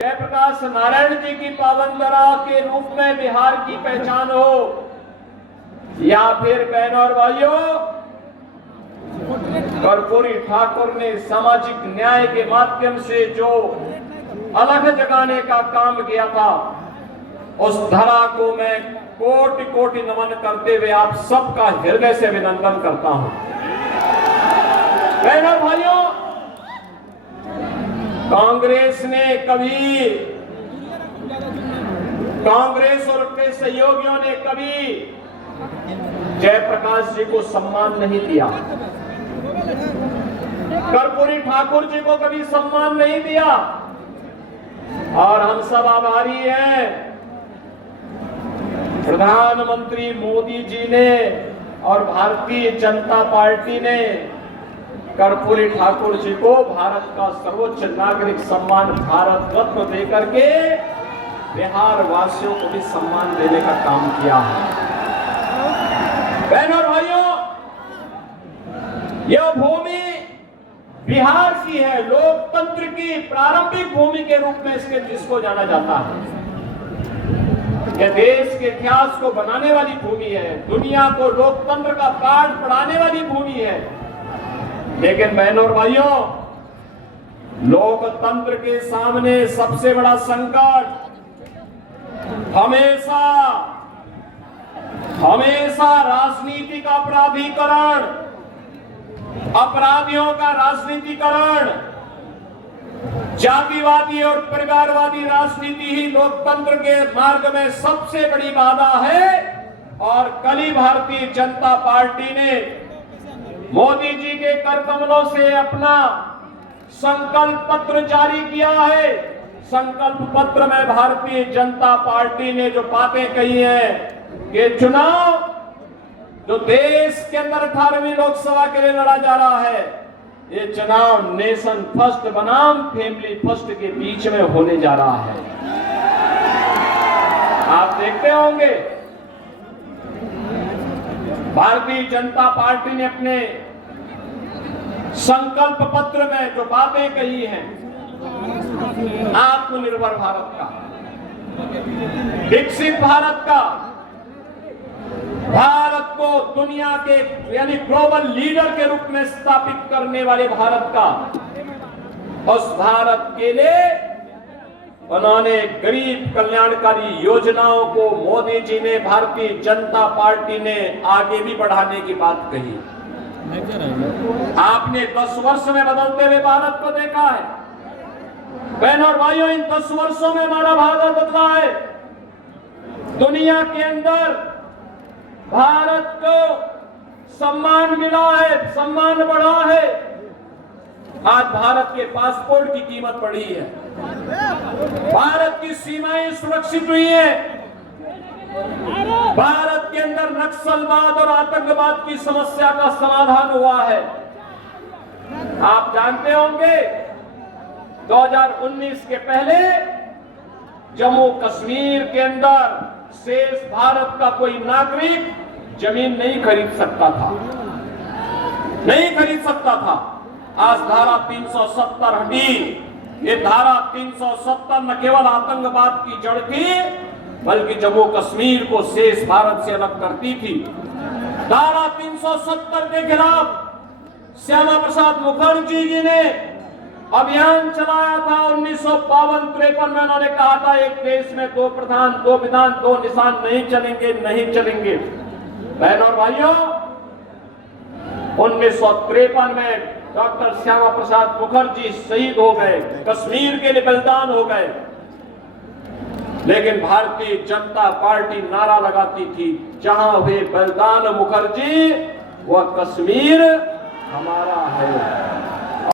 जयप्रकाश नारायण जी की पावन धरा के रूप में बिहार की पहचान हो, या फिर बहनों और भाइयों कर्पूरी ठाकुर ने सामाजिक न्याय के माध्यम से जो अलग जगाने का काम किया था, उस धरा को मैं कोटि कोटि नमन करते हुए आप सबका हृदय से अभिनंदन करता हूं। बहनों भाइयों, कांग्रेस और उसके सहयोगियों ने कभी जयप्रकाश जी को सम्मान नहीं दिया, कर्पूरी ठाकुर जी को कभी सम्मान नहीं दिया, और हम सब आभारी हैं प्रधानमंत्री मोदी जी ने और भारतीय जनता पार्टी ने कर्पूरी ठाकुर जी को भारत का सर्वोच्च नागरिक सम्मान भारत रत्न देकर के बिहार वासियों को भी सम्मान देने का काम किया है। बहनों और भाइयों, यह भूमि बिहार की है, लोकतंत्र की प्रारंभिक भूमि के रूप में इसको जाना जाता है। यह देश के इतिहास को बनाने वाली भूमि है, दुनिया को लोकतंत्र का पाठ पढ़ाने वाली भूमि है। लेकिन बहनों और भाइयों, लोकतंत्र के सामने सबसे बड़ा संकट हमेशा राजनीति का अपराधीकरण, अपराधियों का राजनीतिकरण, जातिवादी और परिवारवादी राजनीति ही लोकतंत्र के मार्ग में सबसे बड़ी बाधा है। और कल ही भारतीय जनता पार्टी ने मोदी जी के कर कमलों से अपना संकल्प पत्र जारी किया है। संकल्प पत्र में भारतीय जनता पार्टी ने जो बातें कही हैं कि चुनाव जो देश के अंदर 18वीं लोकसभा के लिए लड़ा जा रहा है, ये चुनाव नेशन फर्स्ट बनाम फैमिली फर्स्ट के बीच में होने जा रहा है। आप देखते होंगे भारतीय जनता पार्टी ने अपने संकल्प पत्र में जो बातें कही हैं, आत्मनिर्भर भारत का, विकसित भारत का, भारत को दुनिया के यानी ग्लोबल लीडर के रूप में स्थापित करने वाले भारत का, उस भारत के लिए उन्होंने गरीब कल्याणकारी योजनाओं को मोदी जी ने, भारतीय जनता पार्टी ने आगे भी बढ़ाने की बात कही। आपने 10 वर्ष में बदलते हुए भारत को देखा है। बहनों और भाइयों, इन 10 वर्षों में हमारा भारत बदला है। दुनिया के अंदर भारत को सम्मान मिला है, सम्मान बढ़ा है। आज भारत के पासपोर्ट की कीमत बढ़ी है, भारत की सीमाएं सुरक्षित हुई है, भारत के अंदर नक्सलवाद और आतंकवाद की समस्या का समाधान हुआ है। आप जानते होंगे 2019 के पहले जम्मू कश्मीर के अंदर शेष भारत का कोई नागरिक जमीन नहीं खरीद सकता था। आज धारा 370 हटी। ये धारा 370 न केवल आतंकवाद की जड़ थी, बल्कि जम्मू कश्मीर को शेष भारत से अलग करती थी। धारा 370 के खिलाफ श्यामा प्रसाद मुखर्जी जी ने अभियान चलाया था। 1952-53 में उन्होंने कहा था, एक देश में 2 प्रधान, 2 विधान, 2 निशान नहीं चलेंगे। बहनों और भाइयों, 1953 में डॉक्टर श्यामा प्रसाद मुखर्जी शहीद हो गए, कश्मीर के लिए बलिदान हो गए। लेकिन भारतीय जनता पार्टी नारा लगाती थी, जहां हुए बलिदान मुखर्जी, वह कश्मीर हमारा है।